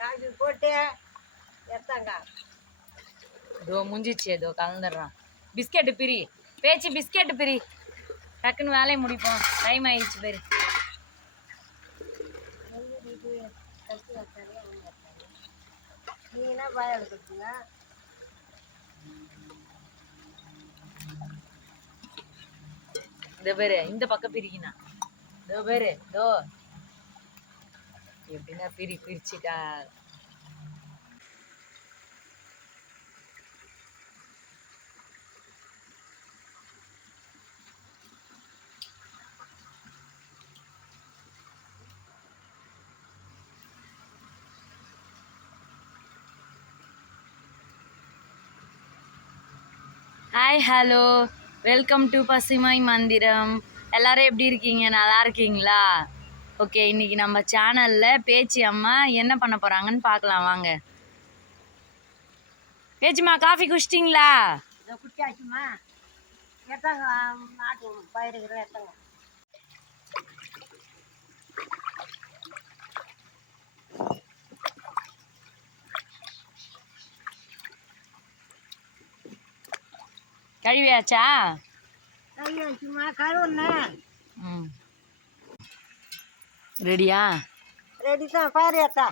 Coffee போட்டு எடுத்தாங்க. இதோ முடிஞ்சிச்சு, ஏதோ கலந்துடுறான். பிஸ்கெட்டு பிரி பேச்சு, பிஸ்கெட்டு பிரி, டக்குன்னு வேலையை முடிப்போம், டைம் ஆயிடுச்சு பேரு. நீனா பாய எடுத்துங்க. இந்த பேரு இந்த பக்கம் பிரிக்கினா, இதோ பேரு இதோ எப்படின்னா பிரிச்சுட்டா. ஹாய், ஹலோ, வெல்கம் டு பசுமை மந்திரம். எல்லாரும் எப்படி இருக்கீங்க? நல்லா இருக்கீங்களா? ஓகே, இன்னைக்கு நம்ம சேனலில் பேச்சி அம்மா என்ன பண்ண போகிறாங்கன்னு பார்க்கலாம் வாங்க. பேச்சிம்மா, காஃபி குடிச்சிட்டிங்களா? குடிச்சாச்சுமா, எடுத்தாங்க. நாட்டு பயிறுகிற எடுத்தாங்க. கழுவியாச்சா? கழுவியாச்சுமா, கழுவுண்ணே. ரெடியா? ரெடி தான், பாரு ஏத்தா.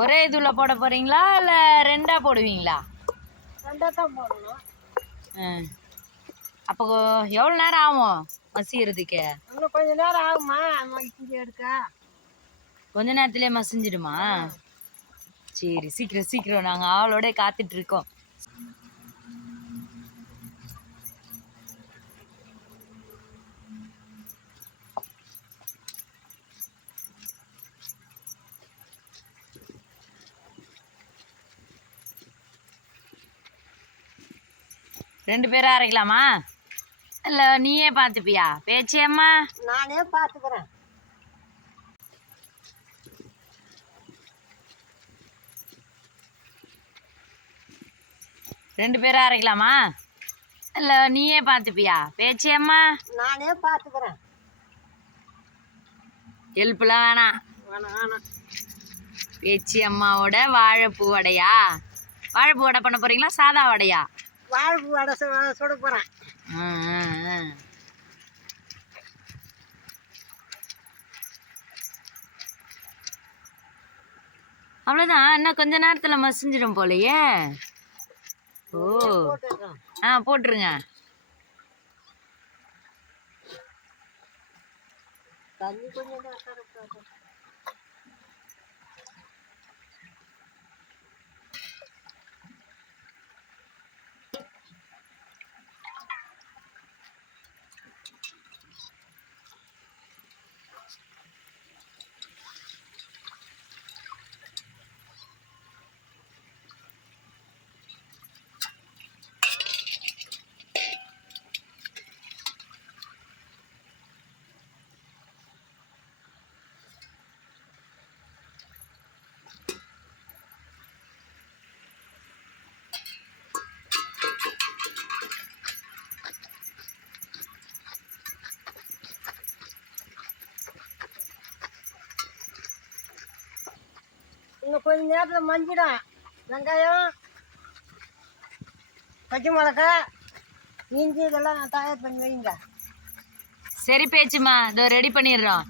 ஒரே இதுல போட போறீங்களா இல்ல ரெண்டா போடுவீங்களா? ரெண்டா தான் போடணும். அப்போ எவ்வளவு நேரம் ஆகும் மசியறதுக்கு? இன்னும் கொஞ்ச நேரம் ஆகுமா மசிஞ்சு எடுக்க? கொஞ்ச நேரத்திலே மசிஞ்சிடுமா? சரி, சீக்கிரம் சீக்கிரம், நாங்க ஆளோட காத்துட்டு இருக்கோம். ரெண்டு பேரும் அரைக்கலாமா இல்ல நீயே பார்த்துப்பியா பேச்சி அம்மா? நானே பார்த்துக்கிறேன். ரெண்டு பேரும் அரைக்கலாமா இல்ல நீயே பார்த்துப்பியா பேச்சி அம்மா? நானே பார்த்துக்கிறேன். ஹெல்ப்லாம் வேணாம். வேணாம். பேச்சி அம்மாவோட வாழைப்பூ வடையா? வாழைப்பூ வடை பண்ண போறீங்களா சாதா வடையா? வாழைப்பூ வடை சுட போகிறேன். அவ்வளோதான், இன்னும் கொஞ்ச நேரத்தில் மசிஞ்சிடும் போலையே. ஓ, போட்டுருங்க. தண்ணி கொஞ்சம் இன்னும் கொஞ்ச நேரத்தில் மஞ்சிடும். வெங்காயம், பச்சை மிளகா, இஞ்சி இதெல்லாம் தயார் பண்ணி வைங்க. சரி பேச்சுமா, இதோ ரெடி பண்ணிடுறோம்.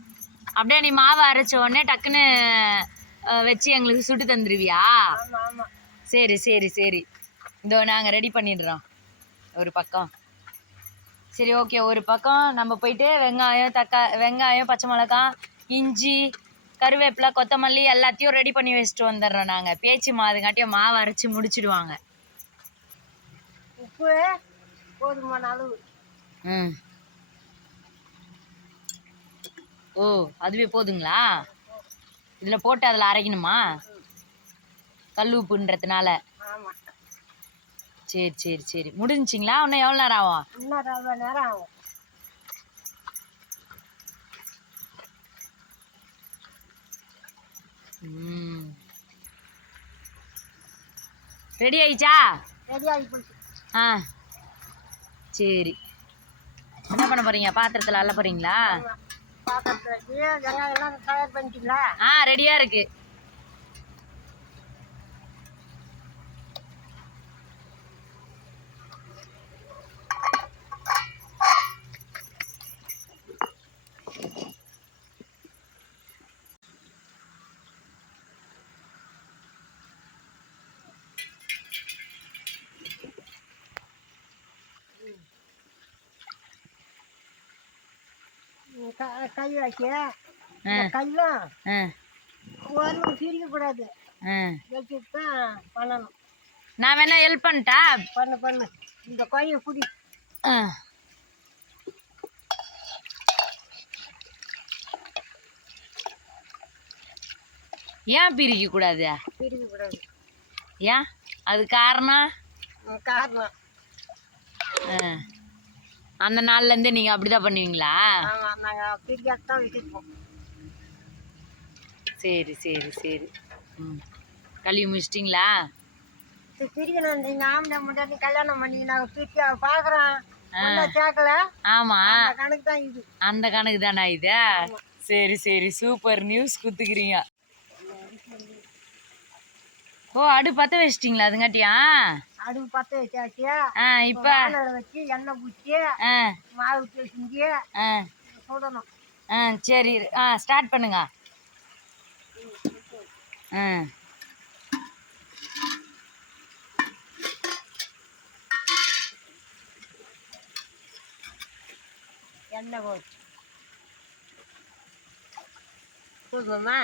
அப்படியே நீ மாவை அரைச்ச உடனே டக்குன்னு வச்சு எங்களுக்கு சுட்டு தந்துடுவியா? ஆமாம் ஆமாம். சரி சரி சரி, இதோ நாங்கள் ரெடி பண்ணிடுறோம் ஒரு பக்கம். சரி ஓகே, ஒரு பக்கம் நம்ம போயிட்டு வெங்காயம், பச்சை மிளகா, இஞ்சி, கருவேப்பிலை, கொத்தமல்லி எல்லாத்தையும் ரெடி பண்ணி வச்சுட்டு வந்துடுறோம் நாங்கள். அதுங்காட்டியும் மாவு அரைச்சி முடிச்சிடுவாங்க. உப்பு போதுமான அளவு. ம். ஓ, அதுவே போதுங்களா? இதில் போட்டு அதில் அரைக்கணுமா? கல் உப்புன்றதுனால. ஆமாம். சரி சரி சரி, முடிஞ்சிங்களா? இன்னும் எவ்வளோ நேரம் ஆகும்? இன்னும் 2 நேரம் ஆகும். ரெடி ஆயிடுச்சா? ரெடி ஆகி போச்சு. ஆ சரி, என்ன பண்ண போறீங்க? பாத்திரத்தில் அள்ள போறீங்களா? பாத்திரத்தில் வச்சு வெங்காயம் எல்லாம் தயார் பண்ணிட்டீங்களா? ஆ, ரெடியா இருக்கு. கை வச்சு கையும் ஒன்றும் பிரிக்கக்கூடாது. வச்சுட்டு தான் பண்ணணும். நான் வேணா ஹெல்ப் பண்ணிட்டா? பண்ணு. இந்த கையை பிடி. ஏன் பிரிக்க கூடாது? பிரிக்கக்கூடாது. ஏன்? அது காரணம் அந்த நாள்லேருந்தே நீங்கள் அப்படி தான் பண்ணுவீங்களா? ஆமாம், நாங்கள் பிரிக்காத தான் வச்சுருப்போம். சரி சரி சரி. கழுவி முடிச்சிட்டிங்களா? பிரிக்கணும். நீங்கள் ஆம்பளை முன்னாடி கல்யாணம் பண்ணி நாங்கள் பிரிக்க பார்க்குறோம். சேர்க்கல. ஆமாம், கணக்கு தான் இது. அந்த கணக்கு தானா இது? சரி சரி, சூப்பர் நியூஸ் கொடுத்துக்கிறீங்க. ஓ, அடுப்பு பற்ற வச்சிட்டிங்களா? அதுங்காட்டியா அடுப்பு பற்ற வச்சாச்சு. இப்போ வச்சு எண்ணெய் ஊற்றி மாவு செஞ்சு சுடணும். சரி, ஸ்டார்ட் பண்ணுங்க. எண்ணெய் போச்சு சுடணுமா?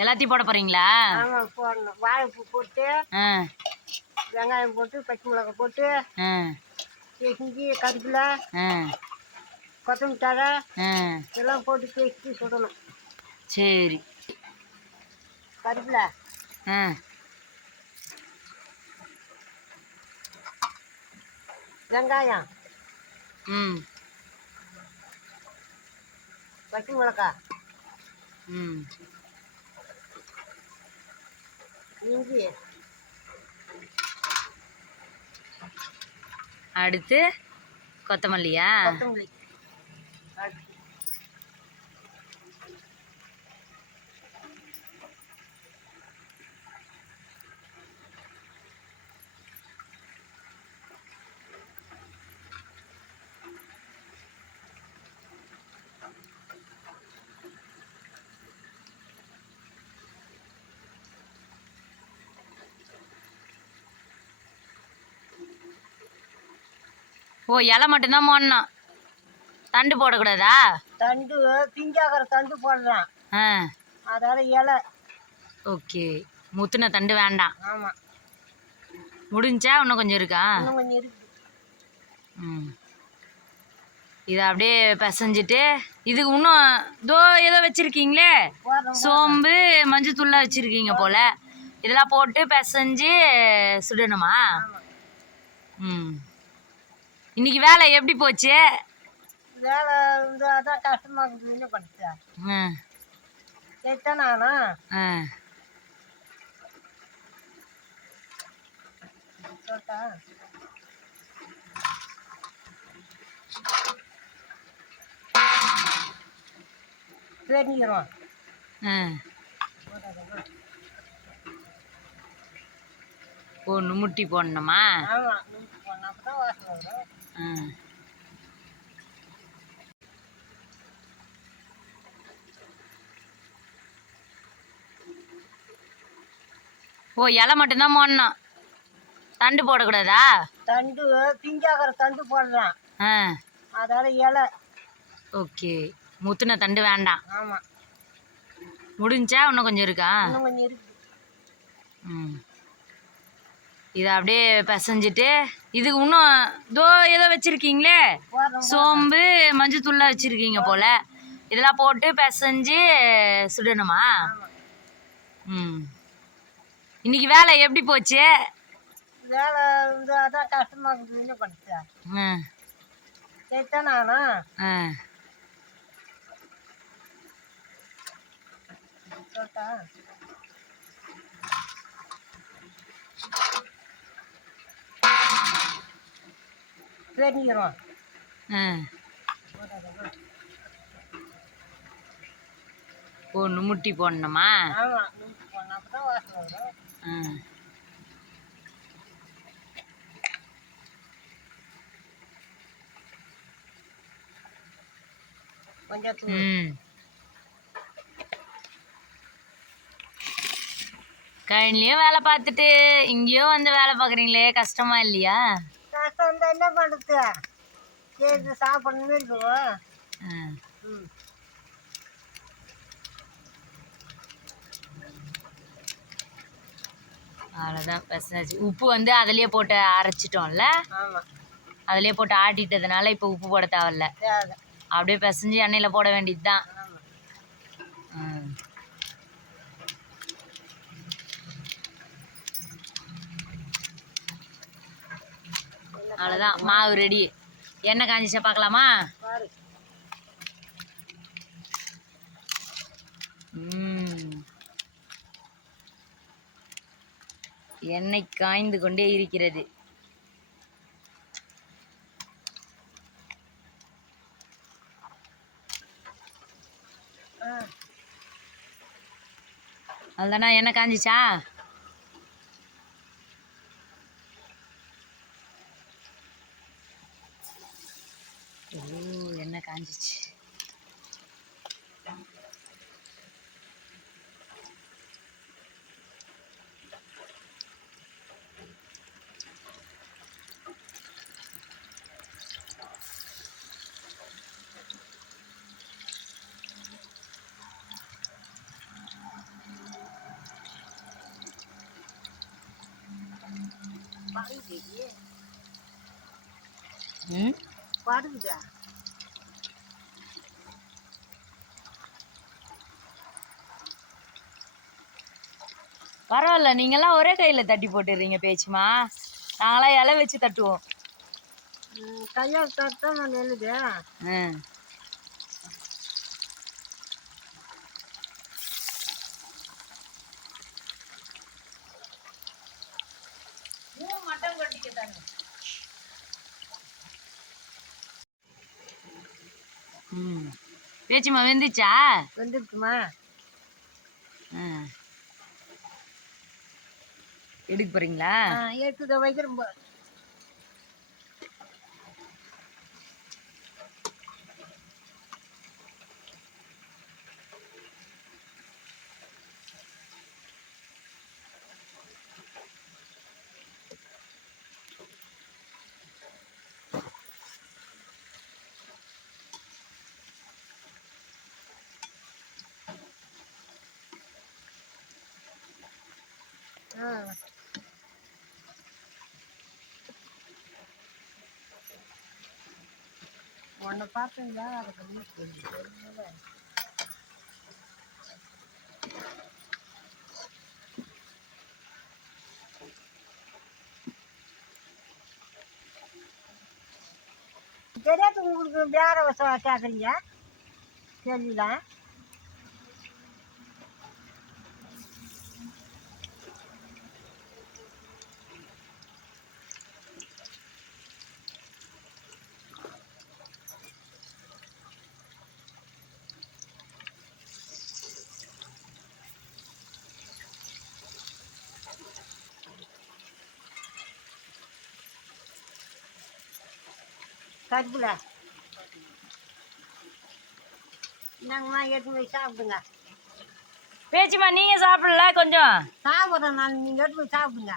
எல்லாத்தையும் போட போறீங்களா? ஆமாம், போடணும். வாழைப்பூ போட்டு வெங்காயம் போட்டு பச்சை மிளகாய் போட்டு செஞ்சு கருப்பில் கொத்தமல்லி தழை எல்லாம் போட்டு பேசி சுடணும். சரி. கருப்பில் வெங்காயம் பச்சை மிளகாய் இஞ்சி, அடுத்து கொத்தமல்லியா? கொத்தமல்லி ஓ, இலை மட்டும்தான் போடணும், தண்டு போடக்கூடாதா? தண்டு பிஞ்சாகிற தண்டு போடலாம். அதாவது இலை. ஓகே, முத்துன தண்டு வேண்டாம். ஆமாம். முடிஞ்சா இன்னும் கொஞ்சம் இருக்கா? இன்னும் கொஞ்சம் இருக்கு. இதை அப்படியே பிசைஞ்சிட்டு இதுக்கு இன்னும் ஏதோ வச்சுருக்கீங்களே, சோம்பு மஞ்சத்தூள்லாம் வச்சுருக்கீங்க போல். இதெல்லாம் போட்டு பிசைஞ்சு சுடணுமா? இன்னைக்கு வேலை எப்படி போச்சு? வேலை அதான் கஷ்டமாக இருக்குது. என்ன பண்ணுறேன்? சரிதான் நானா சொல்லிட்டா தெரிஞ்சிடும். ஒன்று முட்டி போடணுமா? ஆமாம், முட்டி போடணும். அப்போ தான் வாசனை வரும். ஓ, இலை மட்டும்தான் போடணும், தண்டு போடக்கூடாதா? தண்டு பிஞ்சாகிற தண்டு போடலாம். அதாவது இலை. ஓகே, முத்துன தண்டு வேண்டாம். ஆமாம். முடிஞ்சா இன்னும் கொஞ்சம் இருக்கா? இன்னும் கொஞ்சம் இருக்கு. ம். இதை அப்படியே பிசைஞ்சிட்டு இதுக்கு இன்னும் இதோ ஏதோ வச்சுருக்கீங்களே, சோம்பு மஞ்சத்தூள்லாம் வச்சுருக்கீங்க போல். இதெல்லாம் போட்டு பிசைஞ்சு சுடணுமா? ம். இன்னைக்கு வேலை எப்படி போச்சு? வேலை இந்த அதான் கஷ்டமாக இருக்குது. என்ன பண்ணுறது? ம். சரிதான் நானும் சொல்லிட்டா தெரிஞ்சிடும். ஒன்று முட்டி போடணுமா? ஆமாம், அப்போ தான் வாசனை வரும். கொஞ்சம் கழனிலையும் வேலை பார்த்துட்டு இங்கேயும் வந்து வேலை பார்க்குறீங்களே, கஷ்டமா இல்லையா? கஷ்டம் தான், என்ன பண்ணுறது? சரி, சாப்பிடணுமே இருக்குவோம். அவ்வளோதான் பெசாச்சு. உப்பு வந்து அதிலே போட்டு அரைச்சிட்டோம்ல, ஆமாம், அதிலே போட்டு ஆட்டிட்டதுனால இப்போ உப்பு போட தேவையில்ல. அப்படியே பிசைஞ்சு எண்ணெயில் போட வேண்டியது தான். அவ்வளோதான், மாவு ரெடி. எண்ணெய் காஞ்சிச்சா பார்க்கலாமா? எண்ணெய் காய்ந்து கொண்டே இருக்கிறது. அதுதானா, எண்ணெய் காஞ்சிச்சா? ஓ, எண்ணெய் காஞ்சிச்சு. பாடுக்குதா? பரவாயில்ல, நீங்கெல்லாம் ஒரே கையில் தட்டி போட்டுடுறீங்க பேச்சுமா. நாங்களாம் இலை வச்சு தட்டுவோம். கையால் தட்டா நான் எழுது. பேச்சுமா வெந்துச்சா? வெந்துருக்குமா? எடுக்க போறீங்களா? எடுத்து வைக்கிறோம். உன்னை பார்த்தீங்களா? அதுக்கு தெரியாது. உங்களுக்கு வேற கேட்குறீங்க தெரியல. கருப்புல நாங்கம்மா எடுத்து போய் சாப்பிடுங்க. பேச்சுமா நீங்க சாப்பிடல, கொஞ்சம் சாப்பிட்றேன் நான், நீங்கள் எடுத்து போய் சாப்பிடுங்க.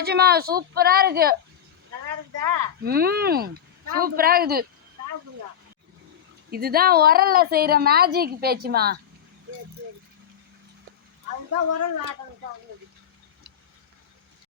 பேச்சுமா சூப்பரா இருக்கு. நல்லா இருக்குதா? சூப்பரா இருக்குது. சாப்பிடுங்க. இதுதான் உரல்ல செய்யற மேஜிக் பேச்சுமா. சரி சரி. அதுதான் உரல் ஆட்டணும்.